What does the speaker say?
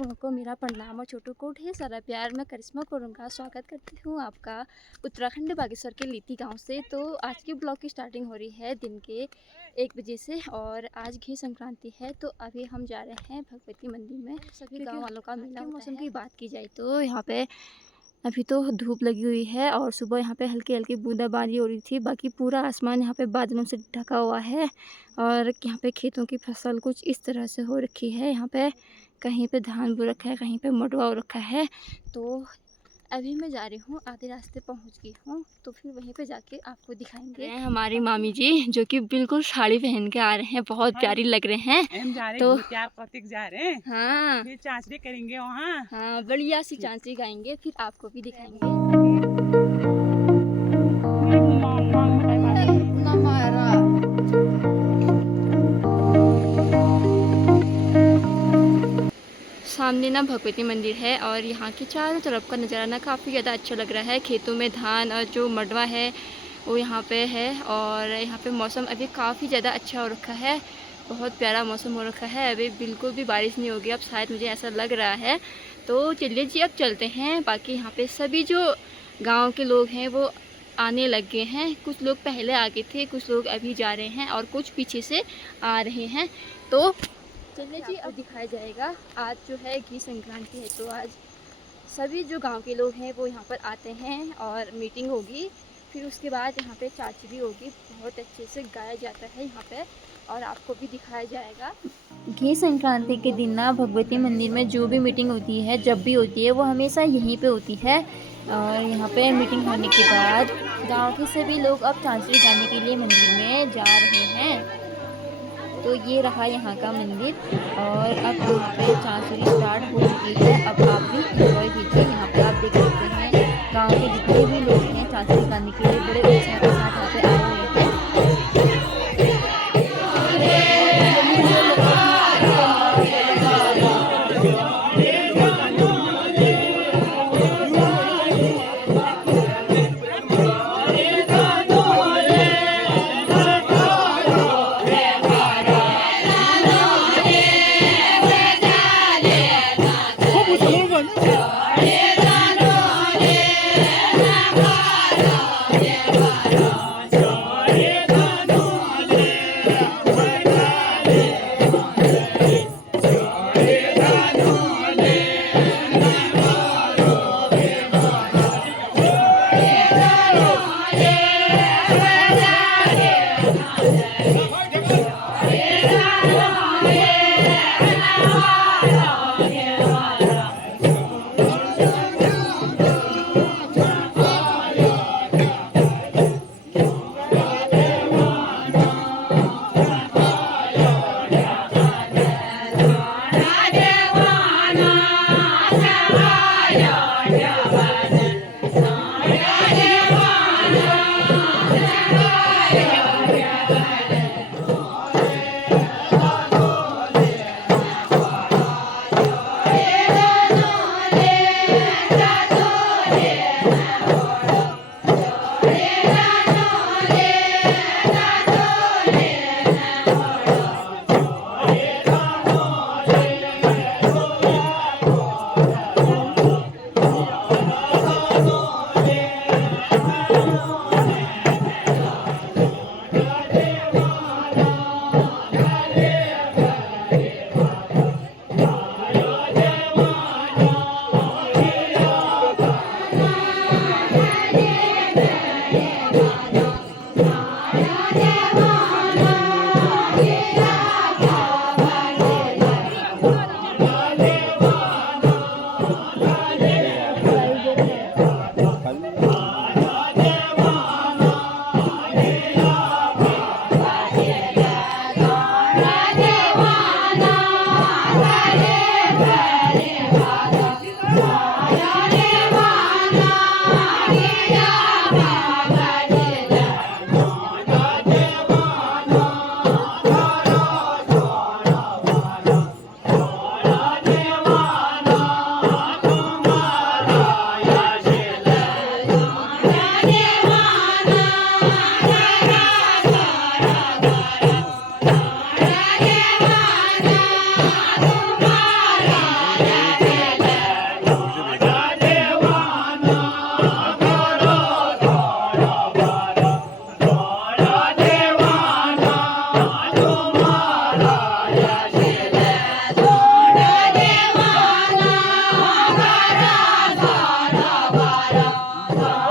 गुणों को मेरा प्रणाम और छोटू को ढेर सारा प्यार। मैं करिश्मा कोरुंगा स्वागत करती हूँ आपका उत्तराखंड बागेश्वर के लीती गांव से। तो आज की ब्लॉग की स्टार्टिंग हो रही है दिन के 1 बजे से और आज घी संक्रांति है। तो अभी हम जा रहे हैं भगवती मंदिर में। सभी गाँव वालों का मेला। मौसम की बात की जाए तो यहाँ पे अभी तो धूप लगी हुई है और सुबह यहाँ पे हल्की हल्की बूंदाबांदी हो रही थी। बाकी पूरा आसमान यहाँ पे बादलों से ढका हुआ है और यहाँ पे खेतों की फसल कुछ इस तरह से हो रखी है। यहाँ पे कहीं पे धान बो रखा है, कहीं पे मडवा हो रखा है। तो अभी मैं जा रही हूँ, आधे रास्ते पहुँच गई हूँ, तो फिर वहीं पे जाके आपको दिखाएंगे। हमारी मामी जी जो कि बिल्कुल साड़ी पहन के आ रहे हैं, बहुत प्यारी लग रहे हैं। जा रहे तो प्रतीक जा रहे हैं। हाँ, फिर चांचरी करेंगे वहाँ। हाँ, बढ़िया सी चांचरी गाएंगे, फिर आपको भी दिखाएंगे। सामने ना भगवती मंदिर है और यहाँ के चारों तरफ का नज़ारा ना काफ़ी ज़्यादा अच्छा लग रहा है। खेतों में धान और जो मडवा है वो यहाँ पे है और यहाँ पे मौसम अभी काफ़ी ज़्यादा अच्छा हो रखा है। बहुत प्यारा मौसम हो रखा है। अभी बिल्कुल भी बारिश नहीं होगी, अब शायद मुझे ऐसा लग रहा है। तो चलिए जी अब चलते हैं। बाकी यहाँ पे सभी जो गाँव के लोग हैं वो आने लग गए हैं। कुछ लोग पहले आ गए थे, कुछ लोग अभी जा रहे हैं और कुछ पीछे से आ रहे हैं। तो चलिए जी अब दिखाया जाएगा। आज जो है घी संक्रांति है, तो आज सभी जो गांव के लोग हैं वो यहाँ पर आते हैं और मीटिंग होगी। फिर उसके बाद यहाँ पे चाचरी होगी, बहुत अच्छे से गाया जाता है यहाँ पे और आपको भी दिखाया जाएगा। घी संक्रांति के दिन ना भगवती मंदिर में जो भी मीटिंग होती है, जब भी होती है, वो हमेशा यहीं पे होती है। और यहाँ पे मीटिंग होने के बाद गाँव के सभी लोग अब चाचरी गाने के लिए मंदिर में जा रहे हैं। तो ये रहा यहाँ का मंदिर और अब लोग पे चांचरी स्टार्ट हो चुकी है। अब आप भी इंजॉय कीजिए। यहाँ पे आप देख सकते हैं गांव के जितने भी लोग हैं चांचरी गाने के लिए बड़े उत्साह के साथ यहाँ पे आए हुए हैं। Yeah.